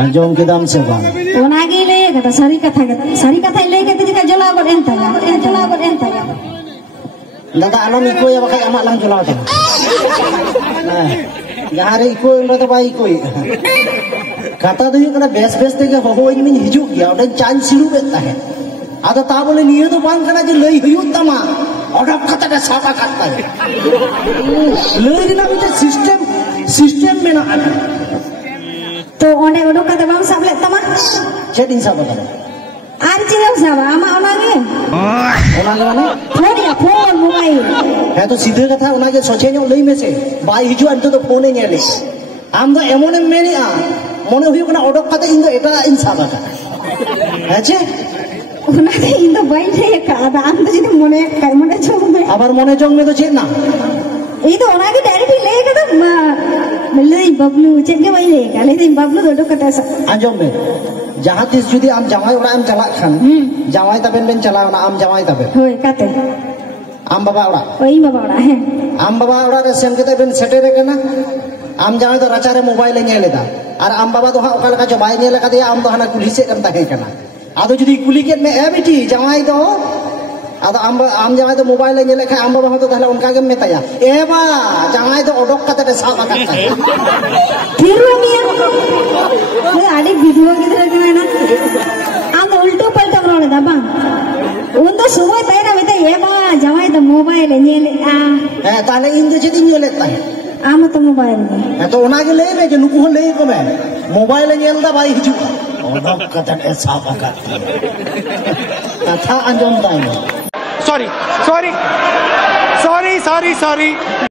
आंजोम के दाम से बांग ओनागे ले कता सारी कथा ले के तिका जला गो एंता दादा आलम इको या बखाय आमा lang जला थे जहां रे इको उन तो बाई इको kata do yung kana best te ke ho ini min hiju gya oda chance siru beta hai ada ta bole niye to bang kana je lei huyut tama oda kata ta sapa katta hai lei na mita system mena ana to onde odo kata bang sab le tama chatting sapa kata ar chira saba ama onage mane phone mobile hai to sidhe katha onage soche nyo lei me se bai hiju anto to phone e nyele am do emon meni a মনে হইও না অডক কাতে Indo এটা ইনসাবা আছে ওনাতে Indo বাইরে কাদা Ando যদি মনে জমবে আবার মনে জমবে তো চেন না এই তো ওনাকে ডাইরেক্টলি লেগে গেল লেই বাবলু চেনকে বাইরে কালে দিন বাবলু অডক কাতে আজমবে যাহা তিস যদি আম জামাই ওরা আম চালা খান জামাই তাবেন বেন চালাও না আম জামাই তাবে হই কাতে আম বাবা ওরা ওই বাবা ওরা হ্যাঁ আম বাবা ওরা রে সেন কেতে বেন সেটেরে কেনা आम जाए तो राचारे मोबाइल नेलेदा और आम बाबा तो हाँ ओका लगा जो बाय नेल का दिया आम तो हना कुली से करता है करना आदो जुदी कुली के में ए बेटी जाए तो आदो आम जाए तो मोबाइल नेले खा आम बाबा तो तहला उनका के में तया ए बा जाए तो ओडक कते ते साबा करता है फिर मिया ये आड़ी वीडियो किधर के ना आम उल्टो पलटा बनाने दा बा उन तो सुबह तैना में तो ए बा जाए तो मोबाइल नेले आ ताले इन जे दिन नेलेता है आम तो मोबाइल में तो ओनागे ले में जे नुकु हो ले को में मोबाइल नेलदा बाई हिजु ओडक कते ते साबा करता कथा अंजम दाई सॉरी